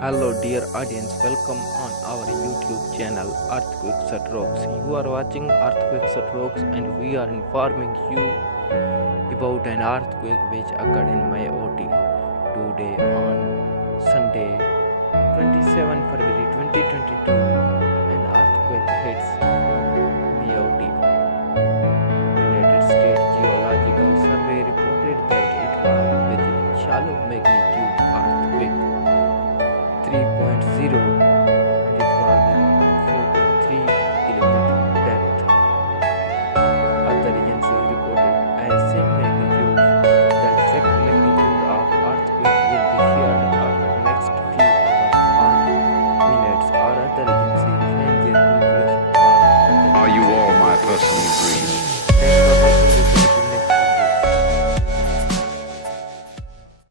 Hello, dear audience, welcome on our YouTube channel Earthquakes at Rocks. You are watching Earthquakes at Rocks, and we are informing you about an earthquake which occurred in Mayotte today on Sunday, 27 February 2022. An earthquake hits Mayotte. United States Geological Survey reported that it was with shallow magnitude earthquake 3.0